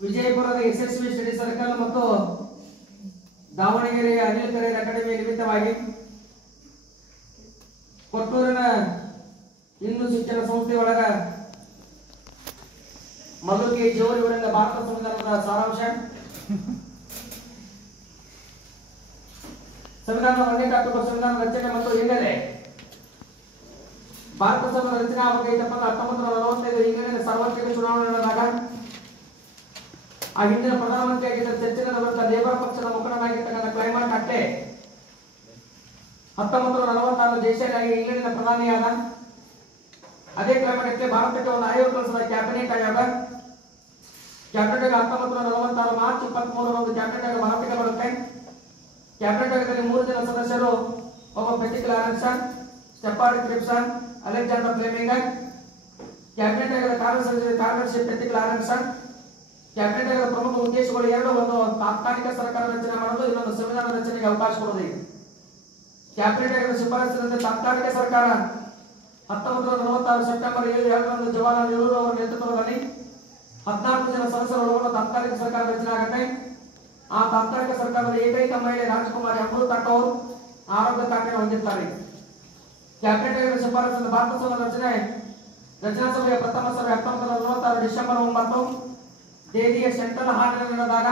ವಿಜಯಪುರದ ಯಶಸ್ವಿ study circle ಮತ್ತು ದಾವಣಗೆರೆಯ ಅನಿಲ್ ಕರೇರ್ ಅಕಾಡೆಮಿ ನಿಮಿತ್ತವಾಗಿ ಕೊಟ್ಟೂರಿನ ಹಿಂದೂ ಶಿಕ್ಷಣ ಸಂಸ್ಥೆಯೊಳಗ ಮಲ್ಲುಕಿ ಜೋರ್ ಇವರಿಂದ ಭಾರತ ಸಂವಿಧಾನದ ಸಾರಾಂಶ ಸಂವಿಧಾನದ 1ನೇ ಅಕ್ಟೋಬರ್ ಸಂವಿಧಾನ ರಚನೆ ಮತ್ತು ಹಿನ್ನೆಲೆ ಭಾರತ ಸಂವಿಧಾನ ರಚನೆ ಆಗಬೇಕಾಗಿತ್ತಪ್ಪ 1945 ಹಿಂದಿನ ಸಾರ್ವತ್ರಿಕ ಚುನಾವಣೆ ನಡೆದಾಗ ಆ ಹಿಂದಿನ ಪ್ರಧಾನಮಂತ್ರಿ ಆಗಿದ್ದ ಚರ್ಚಿಲ್ ವಿರುದ್ಧ ಲೇಬರ್ ಪಕ್ಷದ ಮುಖಂಡನಾಗಿರ್ತಕ್ಕಂಥ ಕ್ಲೈಮಾಟ್ ಅಟ್ಟೆ 1946 ದೇಶದಲ್ಲಿ ಇಂಗ್ಲೆಂಡಿನ ಪ್ರಧಾನಿಯಾದ ಅದೇ ಕ್ಲೈಮಾಟ್ ಭಾರತಕ್ಕೆ ಒಂದು ಆಯೋಗ ಕಳಿಸಿದ ಕ್ಯಾಬಿನೆಟ್ ಆಗ್ಯಾದ ಕ್ಯಾಬಿನೆಟ್ 1946 ಮಾರ್ಚ್ 23 ಕ್ಯಾಬಿನೆಟ್ ಆಗ ಭಾರತಕ್ಕೆ ಬರುತ್ತೆ ಕ್ಯಾಬಿನೆಟ್ ಆಗದಲ್ಲಿ 3 ಜನ ಸದಸ್ಯರು ಒಬ್ಬ ಪೆಟಿ ಕ್ಲಾರೆನ್ಸನ್ ಸ್ಟೆಫಾರ್ಡ್ ಕ್ರಿಪ್ಸನ್ ಅಲೆಕ್ಸಾಂಡರ್ ಫ್ಲೆಮಿಂಗ್ ಕ್ಯಾಬಿನೆಟ್ ಆಗದ ಕಾರ್ಯದರ್ಶಿ ಪೆಟಿ ಕ್ಲಾರೆನ್ಸನ್ ಕ್ಯಾಬಿನೆಟ್ ಆಗದ ಪ್ರಮುಖ ಉದ್ದೇಶಗಳು ಎರಡು ಒಂದು ತಾತ್ಕಾಲಿಕ ಸರ್ಕಾರ ರಚನೆ ಮಾಡೋದು ಇನ್ನೊಂದು ಸಂವಿಧಾನ ರಚನೆಗೆ ಅವಕಾಶ ಕೊಡೋದು ಕ್ಯಾಬಿನೆಟ್ ಆಗದ ಶಿಫಾರಸಿನಂತೆ ತಾತ್ಕಾಲಿಕ ಸರ್ಕಾರ 1946 ಸೆಪ್ಟೆಂಬರ್ 7 ಜವಾಹರಲಾಲ್ ನೆಹರು ಅವರ ನೇತೃತ್ವದಲ್ಲಿ 14 ಜನ ಸದಸ್ಯರು ಒಳಗೊಂಡ ತಾತ್ಕಾಲಿಕ ಸರ್ಕಾರ ರಚನೆ ಆಗುತ್ತೆ ಆ ತಾತ್ಕಾಲಿಕ ಸರ್ಕಾರದ ಏಕೈಕ ಮಹಿಳೆ ರಾಜಕುಮಾರಿ ಅಮೃತ ಅವರು ಆರೋಗ್ಯ ಖಾತೆಯನ್ನು ಹೊಂದಿದ್ದಾರೆ ಕ್ಯಾಬಿನೆಟ್ ಆಗದ ಶಿಫಾರಸಿನ ಭಾರತ ಸಂವಿಧಾನ ರಚನಾ ಸಭೆಯ ಪ್ರಥಮ ಸಭೆ 1946 ಡಿಸೆಂಬರ್ 9 ದೆಹಲಿಯ ಸೆಂಟ್ರಲ್ ಹಾಲ್ನಲ್ಲಿ ನಡೆದಾಗ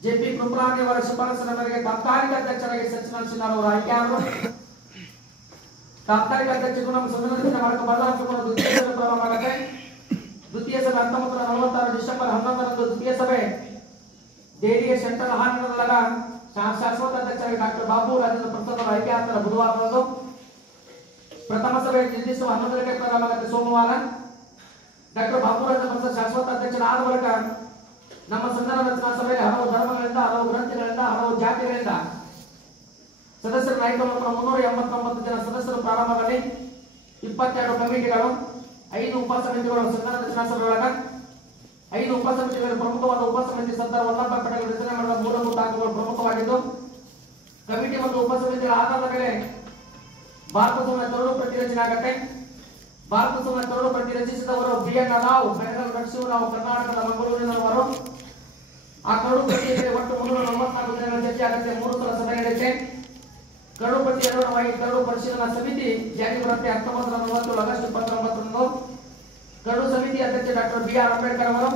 ಜೆಪಿ ಕೃಪಲಾನಿ ಅವರ ಶಿಫಾರಸಿನ ಮೇರೆಗೆ ತಾತ್ಕಾಲಿಕ ಅಧ್ಯಕ್ಷರಾಗಿ ಸಚಿನ್ ಸಿನ್ಹಾ ಅವರು ಆಯ್ಕೆಯಾದರು ತಾತ್ಕಾಲಿಕ ಅಧ್ಯಕ್ಷರು ನಮ್ಮ ಸಂವಿಧಾನದ ಮೂಲಕ ಬದಲಾವಣೆ ದ್ವಿತೀಯ ಸಭೆ ಪ್ರಾರಂಭವಾಗುತ್ತೆ ದ್ವಿತೀಯ ಸಭೆ 1946 ಡಿಸೆಂಬರ್ 11 ದ್ವಿತೀಯ ಸಭೆ ದೆಹಲಿಯ ಸೆಂಟ್ರಲ್ ಹಾಲ್ ನಡೆದಾಗ ಶಾಶ್ವತ ಅಧ್ಯಕ್ಷರಾಗಿ ಡಾಕ್ಟರ್ ಬಾಬು ರಾಜೇಂದ್ರ ಪ್ರಸಾದ್ ಅವರು ಆಯ್ಕೆಯಾದ ಬುಧವಾರದಂದು ಪ್ರಥಮ ಸಭೆ ನಿರ್ದಿಷ್ಟ 11 ಗಂಟೆಗೆ ಪ್ರಾರಂಭವಾಗುತ್ತೆ ಸೋಮವಾರ ಡಾಕ್ಟರ್ ಬಾಬು ರಾಜೇಂದ್ರ ಪ್ರಸಾದ್ ಶಾಶ್ವತ ಅಧ್ಯಕ್ಷರಾದ ಬಳಿಕ ನಮ್ಮ ಸಂವಿಧಾನ ರಚನಾ ಸಭೆಯಲ್ಲಿ ಹಲವು ಧರ್ಮಗಳಿಂದ ಹಲವು ಗ್ರಂಥಗಳಿಂದ ಹಲವು ಜಾತಿಗಳಿಂದ ಸದಸ್ಯರ ನಾಯಕ ಮತ್ತು 389 ಜನ ಸದಸ್ಯರು ಪ್ರಾರಂಭದಲ್ಲಿ 22 ಕಮಿಟಿಗಳು 5 ಉಪಸಮಿತಿಗಳು ಸಂವಿಧಾನ ರಚನಾ ಸಭೆಯೊಳಗ 5 ಉಪಸಮಿತಿಗಳಲ್ಲಿ ಪ್ರಮುಖವಾದ ಉಪಸಮಿತಿ ಸರ್ದಾರ್ ವಲ್ಲಭಭಾಯಿ ಪಟೇಲ್ ರಚನೆ ಮಾಡಿದ ಮೂಲಭೂತ ಹಕ್ಕುಗಳು ಪ್ರಮುಖವಾಗಿದ್ದು ಕಮಿಟಿ ಮತ್ತು ಉಪಸಮಿತಿಗಳ ಆಧಾರದ ಮೇಲೆ ಭಾರತ ಸಂವಿಧಾನ ಕರಡು ಪ್ರತಿ ರಚನೆ ಆಗುತ್ತೆ ಭಾರತ ಸಂವಿಧಾನ ಕರಡು ಪ್ರತಿ ರಚಿಸಿದವರು BN ರಾವ್ ಬೆಳಗಾವಿ ನರಸಿಂಹರಾವ್ ಕರ್ನಾಟಕದ ಮಂಗಳೂರಿನವರು ಆ ಕರಡು ಪ್ರತಿಯಲ್ಲಿ ಒಟ್ಟು 344 ದಿನಗಳ ಚರ್ಚೆ ಆಗುತ್ತೆ 3 ಸಲ ಸಭೆ ನಡೆಯುತ್ತೆ ಕರಡು ಪ್ರತಿ ಅನುಗುಣವಾಗಿ ಕರಡು ಪರಿಶೀಲನಾ ಸಮಿತಿ ಜಾರಿ ಬರುತ್ತೆ 1947 ಆಗಸ್ಟ್ 29 ಕರಡು ಸಮಿತಿ ಅಧ್ಯಕ್ಷ ಡಾಕ್ಟರ್ BR ಅಂಬೇಡ್ಕರ್ ಅವರು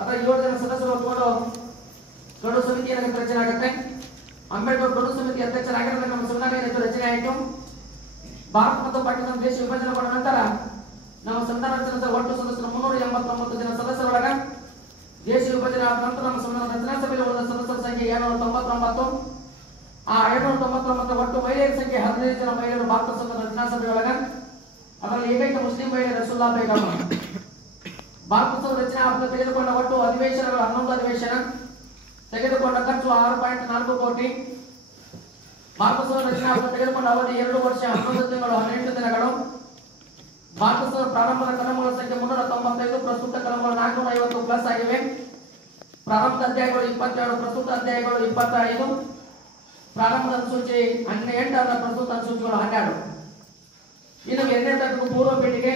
ಅದರ 7 ಜನ ಸದಸ್ಯರು ಒಳಗೊಂಡು ಕರಡು ಸಮಿತಿಯನ್ನು ರಚನೆ ಆಗುತ್ತೆ ಅಂಬೇಡ್ಕರ್ ಕರಡು ಸಮಿತಿ ಅಧ್ಯಕ್ಷರಾಗಿರೋದ್ರಿಂದ ನಮ್ಮ ಸಂವಿಧಾನ ರಚನೆ ಆಯಿತು ಭಾರತ ಮತ್ತು ಪಾಕಿಸ್ತಾನ ದೇಶ ವಿಭಜನೆಗೊಂಡ ನಂತರ ನಮ್ಮ ಸಂವಿಧಾನ ರಚನೆ ಒಟ್ಟು ಸದಸ್ಯರು 389 ಜನ ಸದಸ್ಯರೊಳಗ ದೇಶ ವಿಭಜನೆ ಆದ ನಂತರ ನಮ್ಮ ಸಂವಿಧಾನ ರಚನಾ ಸಭೆಯಲ್ಲಿ ಉಳಿದ ಸದಸ್ಯರ ಸಂಖ್ಯೆ 799 ಆ 799 ಒಟ್ಟು ಮಹಿಳೆಯರ ಸಂಖ್ಯೆ 15 ಜನ ಮಹಿಳೆಯರು ಭಾರತ ಸಂವಿಧಾನ ರಚನಾ ಸಭೆಯೊಳಗ ಅದರಲ್ಲಿ ಏಕೈಕ ಮುಸ್ಲಿಂ ಮಹಿಳೆ ರಸೂಲ್ಲಾ ಬೇಗಂ ಭಾರತ ಸಂವಿಧಾನ ರಚನೆ ಆದ ತೆಗೆದುಕೊಂಡ ಒಟ್ಟು ಅಧಿವೇಶನಗಳು 11 ಅಧಿವೇಶನ ತೆಗೆದುಕೊಂಡ ಖರ್ಚು 6.4 ಕೋಟಿ ಭಾರತ ಸಂವಿಧಾನ ರಚನೆ ಆದ ತೆಗೆದುಕೊಂಡ ಅವಧಿ 2 ವರ್ಷ 11 ತಿಂಗಳು 18 ದಿನಗಳು ಭಾರತ ಸಂವಿಧಾನ ಪ್ರಾರಂಭದ ಕಲಂಗಳ ಸಂಖ್ಯೆ 395 ಪ್ರಸ್ತುತ ಕಲಂಗಳು 450 ಪ್ಲಸ್ ಆಗಿವೆ ಪ್ರಾರಂಭದ ಅಧ್ಯಾಯಗಳು 22 ಪ್ರಸ್ತುತ ಅಧ್ಯಾಯಗಳು 25 ಪ್ರಾರಂಭದ ಅನುಸೂಚಿ 18 ಅದರ ಪ್ರಸ್ತುತ ಅನುಸೂಚಿಗಳು 12 ಇನ್ನು 2ನೇ ತರಗತಿ ಪೂರ್ವ ಪೀಠಿಕೆ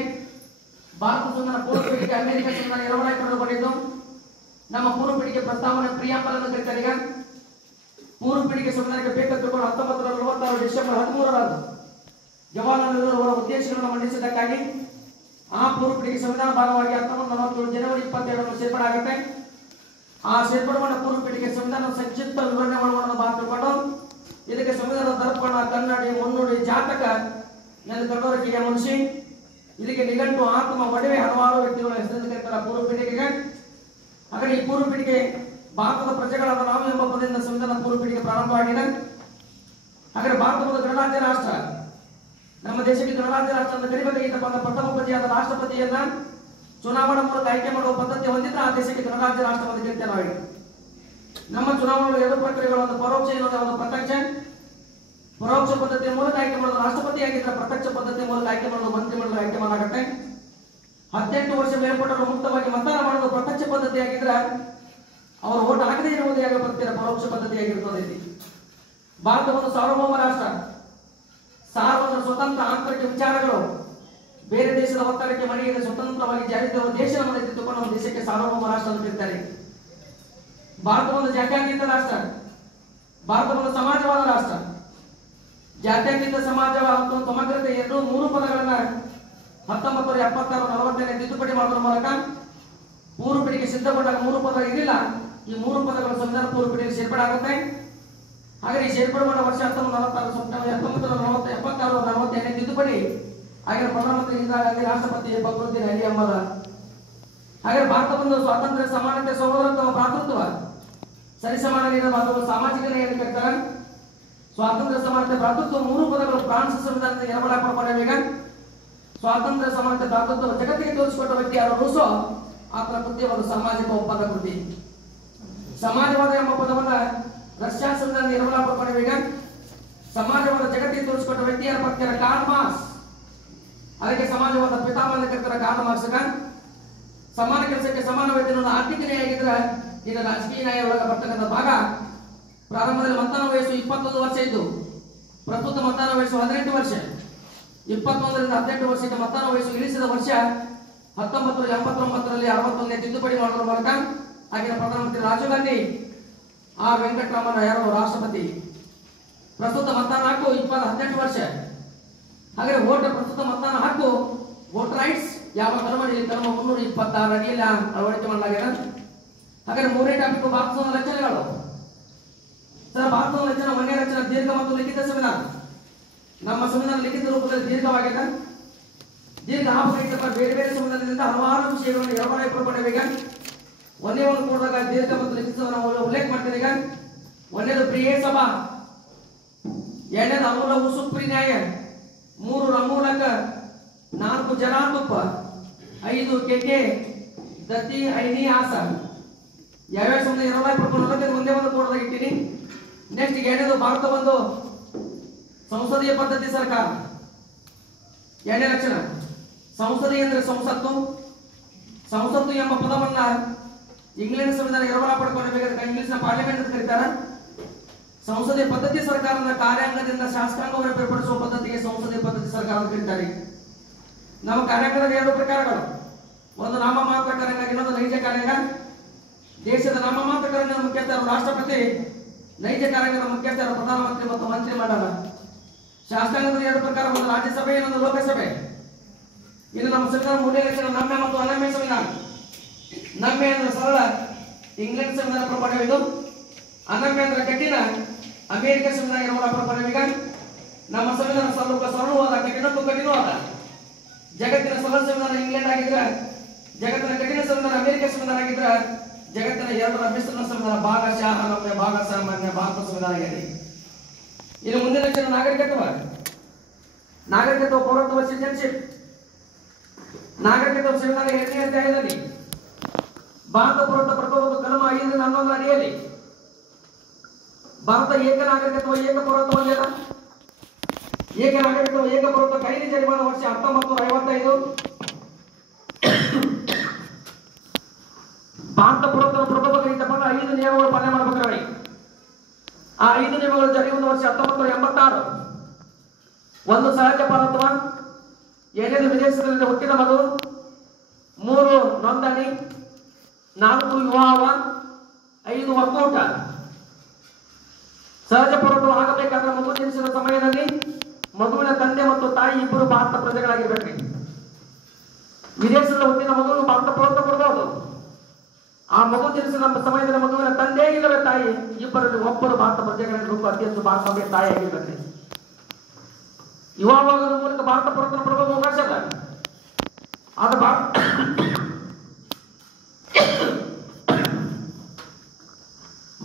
ಭಾರತ ಸಂವಿಧಾನ ಪೂರ್ವ ಪೀಠಿಕೆ ಅಮೆರಿಕ ಸಂವಿಧಾನ ಎರವಲಾಗಿ ಪಡೆದುಕೊಂಡಿದ್ದು ನಮ್ಮ ಪೂರ್ವ ಪೀಠಿಕೆ ಪ್ರಸ್ತಾವನೆ ಪ್ರಿಯಾಂಬಲ್ ಅನ್ನು ಕರೀತಾರೆ ಈಗ ಪೂರ್ವ ಪೀಠಿಕೆ ಸಂವಿಧಾನಕ್ಕೆ ಬೇಕಾಗಿರುವ 1946 ಡಿಸೆಂಬರ್ 13 ಜವಾಹರಲಾಲ್ ನೆಹರು ಅವರ ಉದ್ದೇಶಗಳನ್ನು ಮಂಡಿಸಿದ್ದಕ್ಕಾಗಿ ಆ ಪೂರ್ವ ಪೀಠಿಕೆ ಸಂವಿಧಾನ ಭಾಗವಾಗಿ 1947 ಜನವರಿ 22 ಸೇರ್ಪಡೆ ಆಗುತ್ತೆ ಆ ಸೇರ್ಪಡೆಗೊಂಡ ಪೂರ್ವ ಪೀಠಿಕೆ ಸಂವಿಧಾನ ಸಂಕ್ಷಿಪ್ತ ವಿವರಣೆ ಒಳಗೊಂಡು ಬಾತುಕೊಂಡು ಇದಕ್ಕೆ ಸಂವಿಧಾನದ ದರ್ಪಣ ಕನ್ನಡಿ ಮುನ್ನುಡಿ ಜಾತಕ ಎಂದು ಕನ್ನಡಕ್ಕೆ ಮುನ್ಸಿ ಇದಕ್ಕೆ ನಿಘಂಟು ಆತ್ಮ ಒಡವೆ ಹಲವಾರು ವ್ಯಕ್ತಿಗಳ ಹೆಸರಿನಿಂದ ಕರೀತಾರೆ ಪೂರ್ವ ಪೀಠಿಕೆಗೆ ಹಾಗೆ ಈ ಪೂರ್ವ ಪೀಠಿಕೆ ಭಾರತದ ಪ್ರಜೆಗಳಾದ ನಾವು ಎಂಬ ಪದದಿಂದ ಸಂವಿಧಾನ ಪೂರ್ವ ಪೀಠಿಕೆ ಪ್ರಾರಂಭವಾಗಿದೆ ಹಾಗೆ ಭಾರತ ಒಂದು ಗಣರಾಜ್ಯ ರಾಷ್ಟ್ರ ನಮ್ಮ ದೇಶಕ್ಕೆ ಗಣರಾಜ್ಯ ರಾಷ್ಟ್ರ ಅಂತ ಕರಿಬೇಕಾಗಿತ್ತಪ್ಪ ಅಂತ ಪ್ರಥಮ ಪ್ರಜೆಯಾದ ರಾಷ್ಟ್ರಪತಿಯನ್ನ ಚುನಾವಣಾ ಮೂಲಕ ಆಯ್ಕೆ ಮಾಡುವ ಪದ್ಧತಿ ಹೊಂದಿದ್ರೆ ಆ ದೇಶಕ್ಕೆ ಗಣರಾಜ್ಯ ರಾಷ್ಟ್ರ ಅಂತ ಕರಿತೇವೆ ನಾವು ನಮ್ಮ ಚುನಾವಣೆಗಳು 2 ಪ್ರಕ್ರಿಯೆಗಳು ಒಂದು ಪರೋಕ್ಷ ಇನ್ನೊಂದು ಒಂದು ಪ್ರತ್ಯಕ್ಷ ಪರೋಕ್ಷ ಪದ್ಧತಿಯ ಮೂಲಕ ಆಯ್ಕೆ ಮಾಡೋದು ರಾಷ್ಟ್ರಪತಿ ಆಗಿದ್ರೆ ಪ್ರತ್ಯಕ್ಷ ಪದ್ಧತಿಯ ಮೂಲಕ ಆಯ್ಕೆ ಮಾಡೋದು ಮಂತ್ರಿಮಂಡಲ ಆಯ್ಕೆ ಮಾಡಾಗುತ್ತೆ 18 ವರ್ಷ ಮೇಲ್ಪಟ್ಟವರು ಮುಕ್ತವಾಗಿ ಮತದಾನ ಮಾಡೋದು ಪ್ರತ್ಯಕ್ಷ ಪದ್ಧತಿ ಆಗಿದ್ರೆ ಅವರು ಓಟ್ ಹಾಕದೇ ಇರುವುದು ಯಾಕೆ ಬರ್ತೀರ ಪರೋಕ್ಷ ಪದ್ಧತಿ ಆಗಿರ್ತದೆ ಭಾರತ ಒಂದು ಸಾರ್ವಭೌಮ ರಾಷ್ಟ್ರ ಸಾರ್ವಜನಿಕ ಸ್ವತಂತ್ರ ಆಂತರಿಕ ವಿಚಾರಗಳು ಬೇರೆ ದೇಶದ ಒತ್ತಡಕ್ಕೆ ಮಣಿಯದೆ ಸ್ವತಂತ್ರವಾಗಿ ಜಾರಿದಿರುವ ದೇಶ ನಮ್ಮ ತಿದ್ದುಕೊಂಡು ನಮ್ಮ ದೇಶಕ್ಕೆ ಸಾರ್ವಭೌಮ ರಾಷ್ಟ್ರ ಅಂತ ಕರೀತಾರೆ. ಭಾರತ ಒಂದು ಜಾತ್ಯತೀತ ರಾಷ್ಟ್ರ, ಭಾರತ ಒಂದು ಸಮಾಜವಾದ ರಾಷ್ಟ್ರ. ಜಾತ್ಯತೀತ ಸಮಾಜವಾದ ಮತ್ತು ಸಮಗ್ರತೆ ಎರಡು ಮೂರು ಪದಗಳನ್ನ 1976-40ನೇ ತಿದ್ದುಪಡಿ ಮಾಡುವ ಮೂಲಕ ಪೂರ್ವ ಪೀಳಿಗೆ ಸಿದ್ಧಗೊಂಡಾಗ ಮೂರು ಪದ ಇರಲಿಲ್ಲ. ಈ ಮೂರು ಪದಗಳು ಸಂವಿಧಾನ ಪೂರ್ವ ಪೀಳಿಗೆ ಸೇರ್ಪಡೆ ಆಗುತ್ತೆ. ಹಾಗೆ ಈ ಸೇರ್ಪಡೆಗೊಂಡ ವರ್ಷ 1976-40ನೇ ತಿದ್ದುಪಡಿ ಆಗಿನ ಪ್ರಧಾನಮಂತ್ರಿ ಇಂದಿರಾ ಗಾಂಧಿ, ರಾಷ್ಟ್ರಪತಿ ಫಕ್ರುದ್ದೀನ್ ಅಲಿ ಅಹಮದ್. ಹಾಗೆ ಭಾರತ ಒಂದು ಸ್ವಾತಂತ್ರ್ಯ, ಸಮಾನತೆ, ಸಹೋದರತ್ವ, ಭ್ರಾತೃತ್ವ, ಸರಿಸಮಾನ ನೀಡಬಹುದು ಸಾಮಾಜಿಕ ನ್ಯಾಯ ಕರ್ತಾರೆ. ಸ್ವಾತಂತ್ರ್ಯ, ಸಮಾನತೆ, ಭ್ರಾತೃತ್ವ ಮೂರು ಪದಗಳು ಫ್ರಾನ್ಸ್ ಸಂವಿಧಾನದ ಎರವಲಾಪಡಬೇಕ. ಸ್ವಾತಂತ್ರ್ಯ, ಸಮಾನತೆ, ಭ್ರಾತೃತ್ವ ಜಗತ್ತಿಗೆ ತೋರಿಸಿಕೊಟ್ಟ ವ್ಯಕ್ತಿ ಯಾರು? ರೂಸೋ. ಆತನ ಕೃತಿ ಒಂದು ಸಾಮಾಜಿಕ ಒಪ್ಪಂದ ಕೃತಿ. ಸಮಾಜವಾದ ಎಂಬ ಪದವನ್ನ ರಷ್ಯಾ ಸಂವಿಧಾನದ ಎರವಲಾಪಡಬೇಕ. ಸಮಾಜವಾದ ಜಗತ್ತಿಗೆ ತೋರಿಸಿಕೊಟ್ಟ ವ್ಯಕ್ತಿ ಯಾರು? ಪಕ್ಷ ಕಾರ್ಲ್ ಮಾರ್ಕ್ಸ್. ಅದಕ್ಕೆ ಸಮಾಜವಾದ ಪಿತಾಮಹ ಕರ್ತರ ಕಾರ್ಲ್ ಮಾರ್ಕ್ಸ್. ಸಮಾನ ಕೆಲಸಕ್ಕೆ ಸಮಾನ ವೇತನ ಆರ್ಥಿಕ ನ್ಯಾಯ ಆಗಿದ್ರೆ ಇನ್ನು ರಾಜಕೀಯ ನ್ಯಾಯ ಒಳಗೆ ಬರ್ತಕ್ಕಂಥ ಭಾಗ. ಪ್ರಾರಂಭದಲ್ಲಿ ಮತದಾನ ವಯಸ್ಸು 21 ವರ್ಷ ಇದ್ದು ಪ್ರಸ್ತುತ ಮತದಾನ ವಯಸ್ಸು 18 ವರ್ಷ. 21ರಿಂದ 18 ವರ್ಷಕ್ಕೆ ಮತದಾನ ವಯಸ್ಸು ಇಳಿಸಿದ ವರ್ಷ 1989ರಲ್ಲಿ 61ನೇ ತಿದ್ದುಪಡಿ ಮಾಡುವ ಮೂಲಕ ಆಗಿನ ಪ್ರಧಾನಮಂತ್ರಿ ರಾಜೀವ್ ಗಾಂಧಿ, ಆರ್ ವೆಂಕಟರಾಮನ್ ಯಾರು ರಾಷ್ಟ್ರಪತಿ. ಪ್ರಸ್ತುತ ಮತದಾನ ಹಕ್ಕು 18 ವರ್ಷ. ಹಾಗೆ ಪ್ರಸ್ತುತ ಮತದಾನ ಹಕ್ಕು ವೋಟರ್ ರೈಟ್ಸ್ ಯಾವ ಕಲಮ 326 ಅಡಿಯಲ್ಲಿ ಅಳವಡಿಕೆ ಮಾಡಲಾಗಿದೆ. ಹಾಗಾದ್ರೆ ಮೂರನೇ ಟಾಪಿಕ್ ಭಾರತದ ರಚನೆಗಳು. ಸರ್, ಭಾರತದ ರಚನೆ ಒಂದನೇ ರಚನೆ ದೀರ್ಘ ಮತ್ತು ಲಿಖಿತ ಸಂವಿಧಾನ. ನಮ್ಮ ಸಂವಿಧಾನ ಲಿಖಿತ ರೂಪದಲ್ಲಿ ದೀರ್ಘವಾಗಿದೆ. ದೀರ್ಘ ಬೇರೆ ಬೇರೆ ಸಂವಿಧಾನದಿಂದ ಹಲವಾರು ವಿಷಯಗಳನ್ನು ಎರವಲಾಯಿಸಿಕೊಳ್ಳಬೇಕು. ಒಂದೇ ಒಂದು ಕೊಡದಾಗ ದೀರ್ಘ ಮತ್ತು ಲಿಖಿತ ಉಲ್ಲೇಖ ಮಾಡ್ತೀನಿ. ಈಗ ಒಂದೇದು ಪ್ರಿಯ ಸಭಾ, ಎರಡನೇದು ಅಮೂಲವು ಸುಪ್ರೀಂ ನ್ಯಾಯ, 3 ರಮೂಲಕ, 4 ಜನಾತುಪ್ಪ, 5 ಕೆಕೆ ದತ್ತಿ ಐನಿ ಆಸ. ಯಾವ್ಯಾವ ಸಂಬಂಧ ಎರವಲಾಯಿಸಿಕೊಳ್ಳೋದಕ್ಕೆ ಒಂದೇ ಒಂದು ಕೋಡ್ದಾಗ ಇಟ್ಟಿನಿ. ನೆಕ್ಸ್ಟ್ ಎರಡನೇದು ಭಾರತ ಒಂದು ಸಂಸದೀಯ ಪದ್ಧತಿ ಸರ್ಕಾರ. ಎರಡನೇ ಲಕ್ಷಣ ಸಂಸದೀಯ ಅಂದ್ರೆ ಸಂಸತ್ತು. ಸಂಸತ್ತು ಎಂಬ ಪದವನ್ನ ಇಂಗ್ಲೆಂಡ್ ಸಂವಿಧಾನ ಎರವಲ ಪಡ್ಕೊಂಡಿರ್ಬೇಕಾದ್ರೆ ಇಂಗ್ಲಿಷ್ನ ಪಾರ್ಲಿಮೆಂಟ್ ಅಂತ ಕರೀತಾರೆ. ಸಂಸದೀಯ ಪದ್ಧತಿ ಸರ್ಕಾರದ ಕಾರ್ಯಾಂಗದಿಂದ ಶಾಸಕಾಂಗವನ್ನು ಬೇರ್ಪಡಿಸುವ ಪದ್ಧತಿಗೆ ಸಂಸದೀಯ ಪದ್ಧತಿ ಸರ್ಕಾರ ಅಂತ ಕರೀತಾರೆ. ನಮ್ಮ ಕಾರ್ಯಾಂಗದ 2 ಪ್ರಕಾರಗಳು, ಒಂದು ನಾಮಮಾತ್ರ ಕಾರ್ಯಾಂಗ, ಇನ್ನೊಂದು ನೈಜ ಕಾರ್ಯಾಂಗ. ದೇಶದ ನಾಮಮಾತ್ರ ಕಾರ್ಯಾಂಗದ ಮುಖ್ಯಸ್ಥರು ರಾಷ್ಟ್ರಪತಿ, ನೈಜ ಕಾರ್ಯಾಂಗದ ಮುಖ್ಯಸ್ಥರು ಪ್ರಧಾನಮಂತ್ರಿ ಮತ್ತು ಮಂತ್ರಿಮಂಡಲ. ಶಾಸಕಾಂಗದ 2 ಪ್ರಕಾರ, ಒಂದು ರಾಜ್ಯಸಭೆ, ಇನ್ನೊಂದು ಲೋಕಸಭೆ. ಇದು ನಮ್ಮ ಸಂವಿಧಾನ ಮೂರನೇ ಲಕ್ಷಣ ನಮ್ಯ ಮತ್ತು ಅನಮ್ಯ ಸಂವಿಧಾನ. ನಮ್ಯ ಅಂದ್ರೆ ಸರಳ, ಇಂಗ್ಲೆಂಡ್ ಸಂವಿಧಾನ ಪ್ರಮಾಣವಿದು. ಅನಮ್ಯ ಅಂದ್ರೆ ಕಠಿಣ, ಅಮೆರಿಕ ಸಂವಿಧಾನ ಎರವಲ ಪ್ರಮಾಣವೀಗ. ನಮ್ಮ ಸಂವಿಧಾನ ಸರಳವಾದ, ಕಠಿಣಕ್ಕೂ ಕಠಿಣವಾದ. ಜಗತ್ತಿನ ಸರಳ ಸಂವಿಧಾನ ಇಂಗ್ಲೆಂಡ್ ಆಗಿದ್ರೆ, ಜಗತ್ತಿನ ಕಠಿಣ ಸಂವಿಧಾನ ಅಮೆರಿಕ ಸಂವಿಧಾನ ಆಗಿದ್ರೆ, ಜಗತ್ತಿನ 2ರ ಮಿಶ್ರಣ ಸಂವಿಧಾನ ಭಾಗಶಃ ನಮ್ಯ ಭಾಗ ಸಾಮಾನ್ಯ ಭಾರತ ಸಂವಿಧಾನ ಆಗಿದೆ. ಇನ್ನು ಮುಂದಿನ ಲಕ್ಷಣ ನಾಗರಿಕತ್ವ. ನಾಗರಿಕತ್ವ, ಪೌರತ್ವ, ಸಿಟಿಜನ್ಶಿಪ್. ನಾಗರಿಕತ್ವ ಸಂವಿಧಾನ 2ನೇ ಅಧ್ಯಾಯದಲ್ಲಿ ಭಾರತ ಪೌರತ್ವ ಪ್ರತಿಯೊಂದು ಕಲಮ 5ರಿಂದ 11 ಅಡಿಯಲ್ಲಿ ಭಾರತ ಏಕ ನಾಗರಿಕತ್ವ ಏಕ ಪೌರತ್ವ ಹೊಂದಿದ. ಏಕ ನಾಗರಿಕತ್ವ ಏಕ ಪೌರತ್ವ ಕಾಯ್ದೆ ಜಾರಿವಾದ ವರ್ಷ 1955. ಭಾರತ ಪೌರತ್ವ ಪ್ರತಿಯೊಬ್ಬರಿಗೆ ತಪ್ಪಾಗ 5 ನಿಯಮಗಳು ಪಾಲನೆ ಮಾಡಬೇಕಾಗಿ. ಆ 5 ನಿಯಮಗಳು ಜಾರಿಗೊಂಡ ವರ್ಷ 1986. ಒಂದು ಸಹಜ ಪೌರತ್ವ, 2ನೇದು ವಿದೇಶದಲ್ಲಿ ಹುಟ್ಟಿದ ಮಗು, 3 ನೋಂದಣಿ, 4 ವಿವಾಹ, 5 ಒಕ್ಕೂಟ. ಸಹಜ ಪೌರತ್ವ ಆಗಬೇಕಾದ್ರೆ ಮಗು ಜನಿಸಿದ ಸಮಯದಲ್ಲಿ ಮಗುವಿನ ತಂದೆ ಮತ್ತು ತಾಯಿ ಇಬ್ಬರು ಭಾರತ ಪ್ರಜೆಗಳಾಗಿರ್ಬೇಕು. ವಿದೇಶದಲ್ಲಿ ಹುಟ್ಟಿದ ಮಗು ಭಾರತ ಪೌರತ್ವ ಕೊಡಬಹುದು. ಆ ಮಗು ಜನಿಸಿದ ಸಮಯದಲ್ಲಿ ಮಗುವಿನ ತಂದೆ ಇಲ್ಲವೇ ತಾಯಿ ಇಬ್ಬರಲ್ಲಿ ಒಬ್ಬರು ಭಾರತ ಪ್ರಜೆಗಳಾಗಿರ್ಬೇಕು. ಅತಿ ಹೆಚ್ಚು ಭಾರತ ತಾಯಿ ಆಗಿರ್ಬೇಕು. ವಿವಾಹವಾಗೋದ್ರ ಮೂಲಕ ಭಾರತ ಪೌರತ್ವ ಪಡೆಯುವ ಅವಕಾಶ ಅದ. ಅದು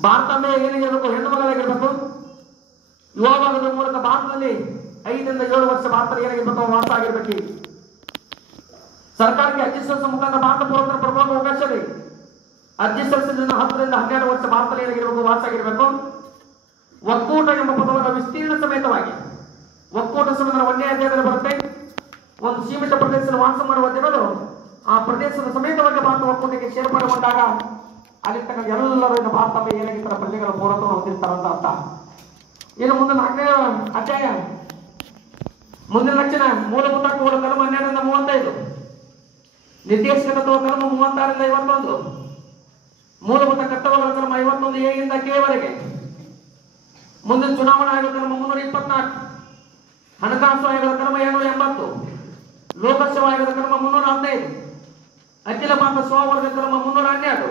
ಭಾರತ ಏನಿರಬೇಕು, ಹೆಣ್ಣು ಮಗಳಾಗಿರ್ಬೇಕು. ವಿವಾಹವಾಗೋದ್ರ ಮೂಲಕ ಭಾರತದಲ್ಲಿ 5ರಿಂದ 7 ವರ್ಷ ಭಾರತದಲ್ಲಿ ಏನಾಗಿರ್ಬೇಕು, ವಾಸ ಆಗಿರ್ಬೇಕು. ಸರ್ಕಾರಕ್ಕೆ ಅರ್ಜಿ ಸಲ್ಲಿಸುವ ಮುಖಾಂತರ ಭಾರತ ಪೌರತ್ವ ಪಡೆಯುವ ಅವಕಾಶ ಇದೆ. ಅರ್ಜಿ ಸಲ್ಲಿಸಿದ 10ರಿಂದ 12 ವರ್ಷ ಭಾರತದಲ್ಲಿ ಏನಾಗಿರ್ಬೇಕು, ವಾಸ ಆಗಿರ್ಬೇಕು. ಒಕ್ಕೂಟ ಎಂಬ ಪದವನ್ನು ವಿಸ್ತೀರ್ಣ ಸಮೇತವಾಗಿ, ಒಕ್ಕೂಟ ಸಂವಿಧಾನ 1ನೇ ಅಧ್ಯಾಯದಲ್ಲಿ ಬರುತ್ತೆ. ಒಂದು ಸೀಮಿತ ಪ್ರದೇಶದಲ್ಲಿ ವಾಸ ಮಾಡುವ ಜನರು ಆ ಪ್ರದೇಶದ ಸಮೇತವಾಗಿ ಭಾರತ ಒಕ್ಕೂಟಕ್ಕೆ ಸೇರ್ಪಡೆಗೊಂಡಾಗ ಅಲ್ಲಿರ್ತಕ್ಕ ಎಲ್ಲರೂ ಇನ್ನು ಭಾರತ ಏನಾಗಿರ್ತಾರೆ, ಪ್ರಜೆಗಳ ಪೌರತ್ವ ಹೊಂದಿರ್ತಾರಂತ ಅರ್ಥ. ಇನ್ನು ಮುಂದೆ 4ನೇ ಅಧ್ಯಾಯ ಮುಂದಿನ ಲಕ್ಷಣ ಮೂಲಭೂತ ಹಕ್ಕುಗಳ ಕಲಮ 12ರಿಂದ 35, ನಿರ್ದೇಶಕ ತತ್ವ ಕಲಮ 36ರಿಂದ 51, ಮೂಲಭೂತ ಕರ್ತವ್ಯಗಳ ಕಲಮ 51 ಎ ಯಿಂದ ಕೆ ವರೆಗೆ. ಮುಂದಿನ ಚುನಾವಣಾ ಆಯೋಗ ಕಲಮ 324, ಹಣಕಾಸು ಆಯೋಗದ ಕಲಮ 280, ಲೋಕಸೇವಾ ಆಯೋಗದ ಕಲಮ 315, ಅಖಿಲ ಭಾರತ ಸ್ವವರ್ಗ ಕಲಮ 312,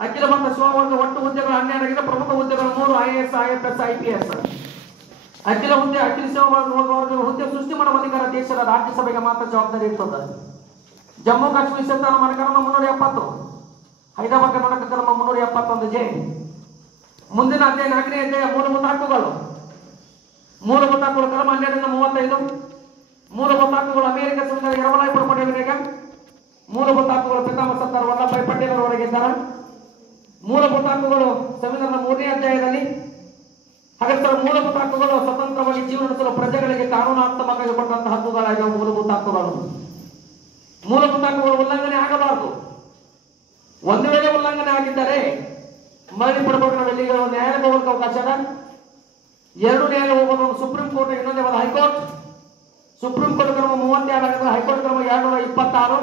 ಅಖಿಲ ಭಾರತ ಸ್ವವರ್ಗ ಒಟ್ಟು ಹುದ್ದೆಗಳು 12 ಆಗಿದೆ. ಪ್ರಮುಖ ಹುದ್ದೆಗಳು 3 IAS, IFS, IPS. ಅಖಿಲ ಸೇವಾ ವರ್ಗ ಹುದ್ದೆ ಸೃಷ್ಟಿ ಮಾಡುವ ಅಧಿಕಾರ ದೇಶದ ರಾಜ್ಯಸಭೆಗೆ ಮಾತ್ರ ಜವಾಬ್ದಾರಿ ಇರ್ತದೆ. ಜಮ್ಮು ಕಾಶ್ಮೀರ ಸಂಸ್ಥಾನ ಕಲಮ 370, ಹೈದರಾಬಾದ್ ಕರ್ನಾಟಕ ಕಲಮ 371 ಜೆ. ಮುಂದಿನ ಅಧ್ಯಾಯ 4ನೇ ಅಧ್ಯಾಯ ಮೂಲಭೂತ ಹಕ್ಕುಗಳು. ಮೂಲಭೂತ ಹಕ್ಕುಗಳ ಕಲಮ 12ರಿಂದ 35, ಮೂಲಭೂತ ಹಕ್ಕುಗಳು ಅಮೆರಿಕ ಸಂವಿಧಾನ ಎರವಲಾಯಿ ಪಡೆಯಲಿದೆ. ಮೂಲಭೂತ ಹಕ್ಕುಗಳು ಪಿತಾಮಹ ಸರ್ದಾರ್ ವಲ್ಲಭಭಾಯಿ ಪಟೇಲ್ ಅವರಿಗೆ ಇದ್ದಾರೆ. ಮೂಲಭೂತ ಹಕ್ಕುಗಳು ಸಂವಿಧಾನದ 3ನೇ ಅಧ್ಯಾಯದಲ್ಲಿ. ಹಾಗಾದ್ರೆ ಮೂಲಭೂತ ಹಕ್ಕುಗಳು ಸ್ವತಂತ್ರವಾಗಿ ಜೀವನ ನಡೆಸಲು ಪ್ರಜೆಗಳಿಗೆ ಕಾನೂನಾತ್ಮಕವಾಗಿ ಕೊಟ್ಟಂತಹ ಹಕ್ಕುಗಳಾಗಿವೆ. ಮೂಲಭೂತ ಹಕ್ಕುಗಳು ಮೂಲಭೂತ ಹಕ್ಕುಗಳು ಉಲ್ಲಂಘನೆ ಆಗಬಾರದು. ಒಂದು ವೇಳೆ ಉಲ್ಲಂಘನೆ ಆಗಿದ್ದರೆ ಮರಳಿ ಪಡಬೇಕಾದಲ್ಲಿ ನ್ಯಾಯಾಲಯಕ್ಕೆ ಹೋಗಲಿಕ್ಕೆ ಅವಕಾಶ ಇದೆ. 2 ನ್ಯಾಯಾಲಯ ಹೋಗೋದು, ಸುಪ್ರೀಂ ಕೋರ್ಟ್, ಇನ್ನೊಂದೇ ಹೈಕೋರ್ಟ್. ಸುಪ್ರೀಂ ಕೋರ್ಟ್ ಕ್ರಮ 32 ಆಗಿದ್ರೆ ಹೈಕೋರ್ಟ್ ಕ್ರಮ 226.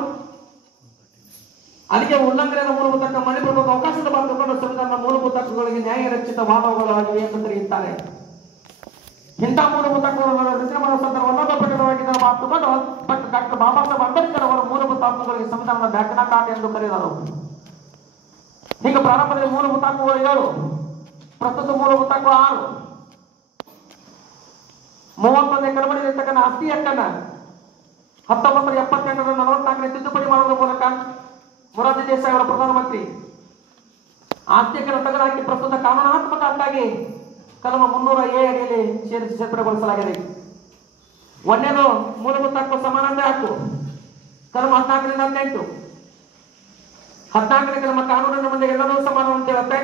ಅದಕ್ಕೆ ಉಲ್ಲಂಘನೆಯ ಮೂಲಭೂತ ಹಕ್ಕು ಮರಳಿ ಪಡಬೇಕು ಅವಕಾಶದ ಬಾರದುಕೊಂಡು ಸಂವಿಧಾನದ ಮೂಲಭೂತ ಹಕ್ಕುಗಳಿಗೆ ನ್ಯಾಯ ರಕ್ಷಿತ ವಾದಗಳಾಗಿವೆ ಎಂದು ಕರೆಯುತ್ತಾರೆ. ಇಂಥ ಮೂಲಭೂತ ಹಕ್ಕುಗಳನ್ನು ರಚನೆ ಮಾಡುವ ಸಂದರ್ಭ ವಲ್ಲಭಭಾಯಿ ಪಟೇಲ್ ಅವರಿಗೆ ಮಾತುಕೊಂಡು ಡಾಕ್ಟರ್ ಬಾಬಾ ಸಾಹೇಬ್ ಅಂಬೇಡ್ಕರ್ ಅವರ ಮೂಲಭೂತ ಹಕ್ಕುಗಳಿಗೆ ಸಂವಿಧಾನದ ವ್ಯಾಖ್ಯಾನಕಾರ ಎಂದು ಕರೆದರು. ಹೀಗೆ ಪ್ರಾರಂಭದಲ್ಲಿ ಮೂಲಭೂತ ಹಕ್ಕುಗಳು 7, ಪ್ರಸ್ತುತ ಮೂಲಭೂತ ಹಕ್ಕು 6. 31ನೇ ಕಲಮಲ್ಲಿರ್ತಕ್ಕಂಥ ಆಸ್ತಿ ಹಕ್ಕನ್ನ 1978ರ 44ನೇ ತಿದ್ದುಪಡಿ ಮಾಡುವುದರ ಮೂಲಕ ಮೊರಾರ್ಜಿ ದೇಸಾಯಿ ಅವರ ಪ್ರಧಾನಮಂತ್ರಿ ಆಸ್ತಿ ಹಕ್ಕನ್ನು ತೆಗೆದುಹಾಕಿ ಪ್ರಸ್ತುತ ಕಾನೂನಾತ್ಮಕ ಹಕ್ಕಾಗಿ ಕಲಮ 300 ಎ ಅಡಿಯಲ್ಲಿ ಸೇರ್ಪಡೆಗೊಳಿಸಲಾಗಿದೆ. ಒಂದೇನು ಮೂಲಭೂತ ಹಕ್ಕು ಸಮಾನತೆ ಹಕ್ಕು ಕಲಮ 14ರಿಂದ 18. 14ನೇ ಕಲಮ ಕಾನೂನಿನ ಮುಂದೆ ಎಲ್ಲರೂ ಸಮಾನ ಅಂತ ಹೇಳುತ್ತೆ.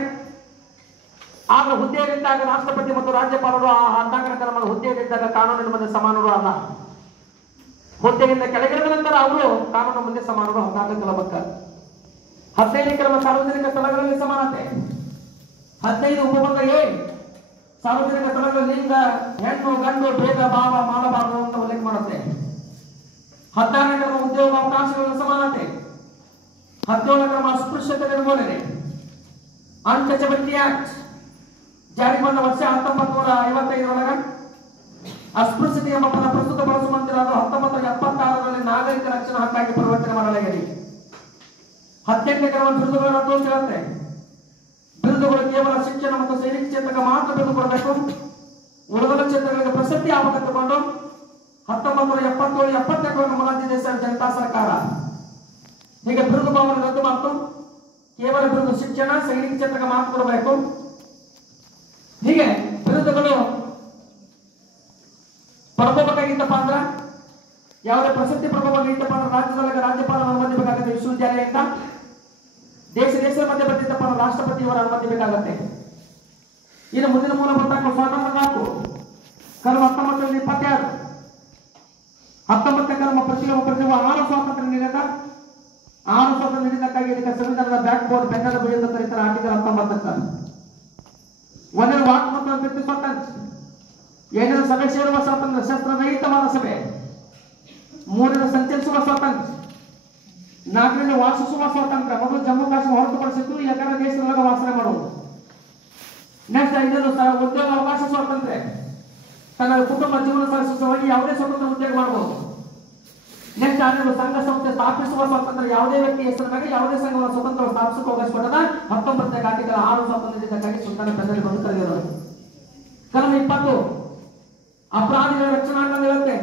ಆದ್ರೆ ಹುದ್ದೆಯಲ್ಲಿದ್ದಾಗ ರಾಷ್ಟ್ರಪತಿ ಮತ್ತು ರಾಜ್ಯಪಾಲರು ಆ 14ನೇ ಕಲಮ ಹುದ್ದೆಯಲ್ಲಿದ್ದಾಗ ಕಾನೂನಿನ ಮುಂದೆ ಸಮಾನರು ಅಲ್ಲ. ಹುದ್ದೆಯಿಂದ ಕೆಳಗಿಳಿದ ನಂತರ ಅವರು ಕಾನೂನಿನ ಮುಂದೆ ಸಮಾನರು. 14ನೇ ಕಲಮಕ್ಕ 15ನೇ ಕಲಮ ಸಾರ್ವಜನಿಕ ಸ್ಥಳಗಳಲ್ಲಿ ಸಮಾನತೆ. 15 ಉಪಬಂಧ ಎ ಸಾರ್ವಜನಿಕ ಸ್ಥಳಗಳಲ್ಲಿ ಲಿಂಗ, ಹೆಣ್ಣು ಗಂಡು ಭೇದ ಭಾವ ಮಾಡಬಾರದು ಅಂತ ಉಲ್ಲೇಖ ಮಾಡುತ್ತೆ. 16ನೇ ಕಲಮ ಉದ್ಯೋಗ ಅವಕಾಶಗಳ ಸಮಾನತೆ. 17ನೇ ಕಲಮ ಅಸ್ಪೃಶ್ಯತೆ ನಿರ್ಮೂಲನೆ. ಅನ್ಟಚಬಿಲಿಟಿ ಆಕ್ಟ್ ಜಾರಿಗೆ ಬಂದ ವರ್ಷ 1955ರೊಳಗ ಅಸ್ಪೃಶ್ಯತೆ ಎಂಬ ಪದ ಪ್ರಸ್ತುತ ಬಳಸುವಂತಿಲ್ಲ. ಅದು 1976ರಲ್ಲಿ ನಾಗರಿಕ ರಕ್ಷಣಾ ಹಕ್ಕಾಗಿ ಪರಿವರ್ತನೆ ಮಾಡಲಾಗಿದೆ. 18ನೇ ಕಲಮ ಬಿರುದುಗಳ ದೋಷ ಹೇಳುತ್ತೆ. ಬಿರುದುಗಳು ಕೇವಲ ಶಿಕ್ಷಣ ಮತ್ತು ಸೈನಿಕ ಕ್ಷೇತ್ರಕ್ಕೆ ಮಾತ್ರ ಬಿರುದು ಕೊಡಬೇಕು. ಉಳಿದ ಕ್ಷೇತ್ರಗಳಿಗೆ ಪ್ರಸಿದ್ಧಿ ಆವಕತ್ತುಕೊಂಡು 1977-78 ಮೊರಾರ್ಜಿ ದೇಸಾಯಿ ಜನತಾ ಸರ್ಕಾರ ಹೀಗೆ ಬಿರುದು ಭಾವನೆ ರದ್ದು ಮಾಡ್ತು. ಕೇವಲ ಬಿರುದು ಶಿಕ್ಷಣ, ಸೈನಿಕ ಕ್ಷೇತ್ರಕ್ಕೆ ಮಾತ್ರ ಕೊಡಬೇಕು. ಹೀಗೆ ಬಿರುದುಗಳು ಪಡ್ಕೋಬೇಕಾಗಿತ್ತಪ್ಪ ಅಂದ್ರ ಯಾವುದೇ ಪ್ರಸಿದ್ಧಿ ಪಡ್ಕೋಬೇಕಾಗಿತ್ತಪ್ಪ ಅಂದ್ರೆ ರಾಜ್ಯದೊಳಗೆ ರಾಜ್ಯಪಾಲರ ಅನುಮತಿ ಬೇಕಾಗುತ್ತೆ. ವಿಶ್ವವಿದ್ಯಾಲಯದಿಂದ ದೇಶದ ಮಧ್ಯೆ ಬಂದಿದ್ದಪ್ಪ ಅಂದ್ರೆ ರಾಷ್ಟ್ರಪತಿಯವರ ಅನುಮತಿ ಬೇಕಾಗುತ್ತೆ. ಇನ್ನು ಮುಂದಿನ ಮೂಲಭೂತ ಹಕ್ಕು ಸ್ವಾತಂತ್ರ್ಯ ಹಕ್ಕು ಕಲಮ 1922. 19ನೇ ಕಲಮ ಪ್ರತಿಯೊಬ್ಬ ಪ್ರಜೆಗೂ 6 ಸ್ವಾತಂತ್ರ್ಯ ನೀಡಿದ. 6 ಸ್ವಾತಂತ್ರ್ಯ ನೀಡಿದ್ದಕ್ಕಾಗಿ ಇದಕ್ಕೆ ಸಂವಿಧಾನದ ಬ್ಯಾಕ್ ಬೋರ್ಡ್ ಬೆನ್ನೆಲುಬು ಎಂದು ಕರೀತಾರೆ. ಆರ್ಟಿಕಲ್ 19. ಒಂದನೇ ವಾಕ್ ಮತ್ತು ವ್ಯಕ್ತಿ ಸ್ವಾತಂತ್ರ್ಯ. 2ನೇ ಸಭೆ ಸೇರುವ ಸ್ವಾತಂತ್ರ್ಯ, ಶಸ್ತ್ರರಹಿತವಾದ ಸಭೆ. 3ನೇ ಸಂಚರಿಸುವ ಸ್ವಾತಂತ್ರ್ಯ. 4ನೇ ವಾಸಿಸುವ ಸ್ವಾತಂತ್ರ್ಯ. ಮೊದಲು ಜಮ್ಮು ಕಾಶ್ಮೀರ ಹೊರತುಪಡಿಸಿದ್ದು ಈ ಯಾಕಂದ್ರೆ ದೇಶದೊಳಗೆ ವಾಸನೆ ಮಾಡುವುದು. ನೆಕ್ಸ್ಟ್ 5ನೇದು ಉದ್ಯೋಗ ಅವಕಾಶ ಸ್ವಾತಂತ್ರ್ಯ. ತನ್ನ ಕುಟುಂಬ ಜೀವನ ಸಾಗಿಸುವ ಸಲುವಾಗಿ ಯಾವುದೇ ಸ್ವತಂತ್ರ ಉದ್ಯೋಗ ಮಾಡಬಹುದು. ನೆಕ್ಸ್ಟ್ 6ನೇದು ಸಂಘ ಸಂಸ್ಥೆ ಸ್ಥಾಪಿಸುವ ಸ್ವಾತಂತ್ರ್ಯ. ಯಾವುದೇ ವ್ಯಕ್ತಿ ಹೆಸರಿನಾಗ ಯಾವುದೇ ಸಂಘವನ್ನು ಸ್ವತಂತ್ರ ಸ್ಥಾಪಿಸಲು ಅವಕಾಶ ಕೊಟ್ಟದ. 19ನೇ ಆರ್ಟಿಕಲ್ 6 ಸ್ವಾತಂತ್ರ್ಯಕ್ಕಾಗಿ ಸುಲ್ತಾನ ಬೆಂದಲ್ಲಿ ಬಂದು ಕರೆದಿರೋದು. ಕಲಮ 20 ಅಪರಾಧಿಗಳ ರಕ್ಷಣಾ ಅಂತ ಹೇಳುತ್ತೆ.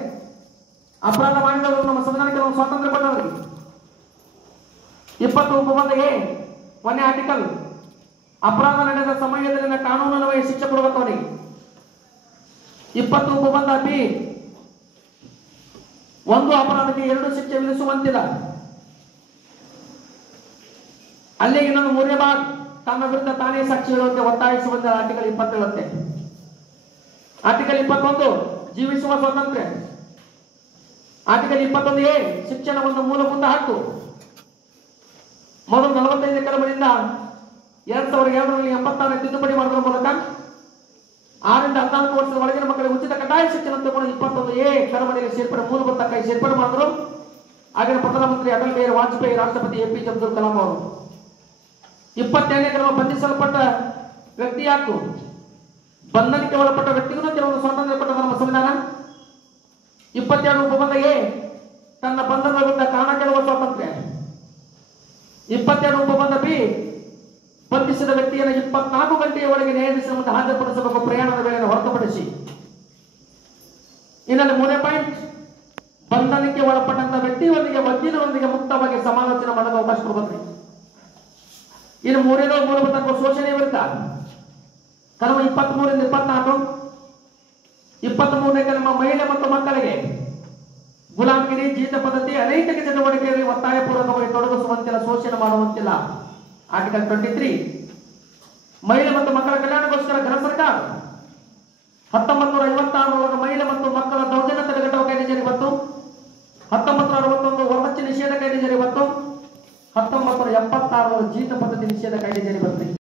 ಅಪರಾಧ ಮಾಡಿದವರು ನಮ್ಮ ಸಂವಿಧಾನಕ್ಕೆ ಒಂದು ಸ್ವಾತಂತ್ರ್ಯ ಕೊಟ್ಟವರಿಗೆ. 20 ಉಪಬಂಧ ಎ 1ನೇ ಆರ್ಟಿಕಲ್ ಅಪರಾಧ ನಡೆದ ಸಮಯದಲ್ಲಿನ ಕಾನೂನನ್ವಯ ಶಿಕ್ಷೆ ಕೊಡಬೇಕವರಿಗೆ. 20 ಉಪಬಂಧ ಬಿ ಒಂದು ಅಪರಾಧಕ್ಕೆ 2 ಶಿಕ್ಷೆ ವಿಧಿಸುವಂತಿಲ್ಲ. ಅಲ್ಲೇ ಇನ್ನೊಂದು 3ನೇ ಭಾಗ ತನ್ನ ವಿರುದ್ಧ ತಾನೇ ಸಾಕ್ಷಿ ಹೇಳುವಂತೆ ಒತ್ತಾಯಿಸುವಂತೆ ಆರ್ಟಿಕಲ್ 20 ಹೇಳುತ್ತೆ. ಆರ್ಟಿಕಲ್ 21 ಜೀವಿಸುವ ಸ್ವಾತಂತ್ರ್ಯ. ಆರ್ಟಿಕಲ್ 21 ಎ ಶಿಕ್ಷಣ ಒಂದು ಮೂಲಭೂತ ಹಕ್ಕು. ಮೊದಲು 45ನೇ ಕಲಮದಿಂದ 2002ರಲ್ಲಿ 86ನೇ ತಿದ್ದುಪಡಿ ಮಾಡುವುದರ ಮೂಲಕ 6 ರಿಂದ 14 ವರ್ಷದ ಒಳಗಿನ ಮಕ್ಕಳಿಗೆ ಉಚಿತ ಕಡ್ಡಾಯ ಶಿಕ್ಷಣ ತಗೊಂಡು 21A ಕರಮನೆಯಲ್ಲಿ ಸೇರ್ಪಡೆ ಮೂಲಭೂತ ಕಾಯ್ದೆ ಸೇರ್ಪಡೆ ಮಾಡಿದ್ರು. ಆಗಿನ ಪ್ರಧಾನಮಂತ್ರಿ ಅಟಲ್ ಬಿಹಾರಿ ವಾಜಪೇಯಿ, ರಾಷ್ಟ್ರಪತಿ APJ ಅಬ್ದುಲ್ ಕಲಾಂ ಅವರು. 22ನೇ ಕ್ರಮ ಬಂಧಿಸಲ್ಪಟ್ಟ ವ್ಯಕ್ತಿ ಯಾಕು ಬಂಧನಕ್ಕೆ ಒಳಪಟ್ಟ ವ್ಯಕ್ತಿಗೂ ಕೆಲವೊಂದು ಸ್ವಾತಂತ್ರ್ಯ ಕೊಟ್ಟ ನಮ್ಮ ಸಂವಿಧಾನ. 22 ಉಪಬಂಧ A ತನ್ನ ಬಂಧನದ ವಿರುದ್ಧ ಕಾರಣ ಕೇಳುವ ಸ್ವಾತಂತ್ರ್ಯ. 22 ಉಪಬಂಧ B ಬಂಧಿಸಿದ ವ್ಯಕ್ತಿಯನ್ನು 24 ಗಂಟೆಯ ಒಳಗೆ ನ್ಯಾಯಾಧೀಶರ ಮುಂದೆ ಹಾಜರುಪಡಿಸಬೇಕು ಪ್ರಯಾಣದ ವೇಳೆಯನ್ನು ಹೊರತುಪಡಿಸಿ. ಇನ್ನೊಂದು 3ನೇ ಪಾಯಿಂಟ್, ಬಂಧನಕ್ಕೆ ಒಳಪಟ್ಟಂತ ವ್ಯಕ್ತಿಯೊಂದಿಗೆ ವಕೀಲರೊಂದಿಗೆ ಮುಕ್ತವಾಗಿ ಸಮಾಲೋಚನೆ ಮಾಡಲು ಅವಕಾಶ ಕೊಡಬೇಕು. ಇನ್ನು 3ನೇ ಮೂಲಭೂತ ಹಕ್ಕು ಶೋಷಣೆ ವಿರುದ್ಧ ಕಲಮ 23 ರಿಂದ 24. 23ನೇ ಕಲಮ ಮಹಿಳೆ ಮತ್ತು ಮಕ್ಕಳಿಗೆ ಗುಲಾಮಗಿರಿ, ಜೀತ ಪದ್ಧತಿ, ಅನೈತಿಕ ಚಟುವಟಿಕೆಯಲ್ಲಿ ಒತ್ತಾಯಪೂರ್ವಕವಾಗಿ ತೊಡಗಿಸುವಂತಿಲ್ಲ, ಶೋಷಣೆ ಮಾಡುವಂತಿಲ್ಲ. ಆರ್ಟಿಕಲ್ 23 ಮಹಿಳೆ ಮತ್ತು ಮಕ್ಕಳ ಕಲ್ಯಾಣಕ್ಕೋಸ್ಕರ ಘನ ಸರ್ಕಾರ 1956 ಮಹಿಳೆ ಮತ್ತು ಮಕ್ಕಳ ದೌರ್ಜನ್ಯ ತಡೆಗಟ್ಟುವ ಕಾಯ್ದೆ ಜಾರಿ ಬಂತು. 1961 ವರದಕ್ಷಿಣೆ ನಿಷೇಧ ಕಾಯ್ದೆ ಜಾರಿ ಬಂತು. 1976 ಜೀತ ಪದ್ಧತಿ ನಿಷೇಧ ಕಾಯ್ದೆ ಜಾರಿ ಬಂತು.